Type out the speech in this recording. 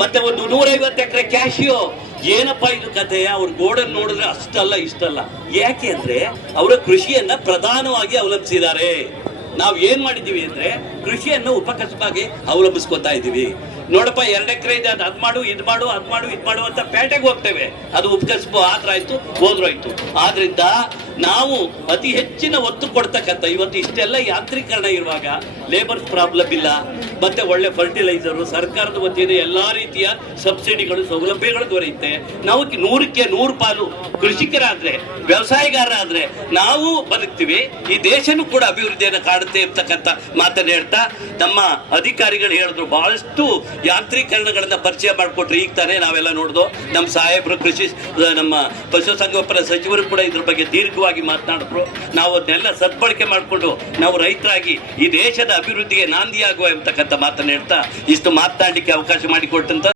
ಮತ್ತೆ ಒಂದು 150 ಎಕರೆ ಕ್ಯಾಶಿಯೋ. ಏನಪ್ಪ ಇದು ಕಥೆ? ಅವ್ರ ಗೋಡನ್ ನೋಡಿದ್ರೆ ಅಷ್ಟಲ್ಲ ಇಷ್ಟಲ್ಲ. ಯಾಕೆ ಅಂದ್ರೆ ಅವರ ಕೃಷಿಯನ್ನ ಪ್ರಧಾನವಾಗಿ ಅವಲಂಬಿಸಿದ್ದಾರೆ. ನಾವು ಏನ್ ಮಾಡಿದೀವಿ ಅಂದ್ರೆ ಕೃಷಿಯನ್ನು ಉಪಕಸಬಾಗಿ ಅವಲಂಬಿಸ್ಕೊತಾ ಇದೀವಿ. ನೋಡಪ್ಪ 2 ಎಕರೆ ಇದೆ, ಅದ್ ಮಾಡು ಇದ್ ಮಾಡು ಅದ್ ಮಾಡು ಇದ್ ಮಾಡು ಅಂತ ಪೇಟೆಗೆ ಹೋಗ್ತೇವೆ. ಅದು ಉಪಕಸಬು ಆದ್ರ ಆಯ್ತು ಹೋದ್ರಾಯ್ತು. ಆದ್ರಿಂದ ನಾವು ಅತಿ ಹೆಚ್ಚಿನ ಒತ್ತು ಕೊಡ್ತಕ್ಕಂಥ ಇವತ್ತು ಇಷ್ಟೆಲ್ಲ ಯಾಂತ್ರೀಕರಣ ಇರುವಾಗ ಲೇಬರ್ಸ್ ಪ್ರಾಬ್ಲಮ್ ಇಲ್ಲ, ಮತ್ತೆ ಒಳ್ಳೆ ಫರ್ಟಿಲೈಸರು, ಸರ್ಕಾರದ ವತಿಯಿಂದ ಎಲ್ಲಾ ರೀತಿಯ ಸಬ್ಸಿಡಿಗಳು ಸೌಲಭ್ಯಗಳು ದೊರೆಯುತ್ತೆ. ನಾವು 100ಕ್ಕೆ 100 ಪಾಲು ಕೃಷಿಕರಾದ್ರೆ ವ್ಯವಸಾಯಗಾರರಾದ್ರೆ ನಾವು ಬದುಕ್ತಿವಿ, ಈ ದೇಶನೂ ಕೂಡ ಅಭಿವೃದ್ಧಿಯನ್ನು ಕಾಡುತ್ತೆ ಇರ್ತಕ್ಕಂಥ ಮಾತನ್ನ ಹೇಳ್ತಾ ನಮ್ಮ ಅಧಿಕಾರಿಗಳು ಹೇಳಿದ್ರು ಬಹಳಷ್ಟು ಯಾಂತ್ರೀಕರಣಗಳನ್ನ ಪರಿಚಯ ಮಾಡಿಕೊಟ್ರು. ಈಗ ತಾನೇ ನಾವೆಲ್ಲ ನೋಡ್ದು ನಮ್ಮ ಸಾಹೇಬರು ಕೃಷಿ ನಮ್ಮ ಪಶುಸಂಗೋಪನಾ ಸಚಿವರು ಕೂಡ ಇದ್ರ ಬಗ್ಗೆ ದೀರ್ಘವಾಗಿ ಮಾತನಾಡಿದ್ರು. ನಾವು ಅದನ್ನೆಲ್ಲ ಸದ್ಬಳಕೆ ಮಾಡಿಕೊಂಡು ನಾವು ರೈತರಾಗಿ ಈ ದೇಶದ ಅಭಿವೃದ್ಧಿಗೆ ನಾಂದಿಯಾಗುವ ಎಂಬತಕ್ಕಂಥ ಮಾತನ್ನ ಹೇಳ್ತಾ ಇಷ್ಟು ಮಾತನಾಡಲಿಕ್ಕೆ ಅವಕಾಶ ಮಾಡಿಕೊಟ್ಟಂತ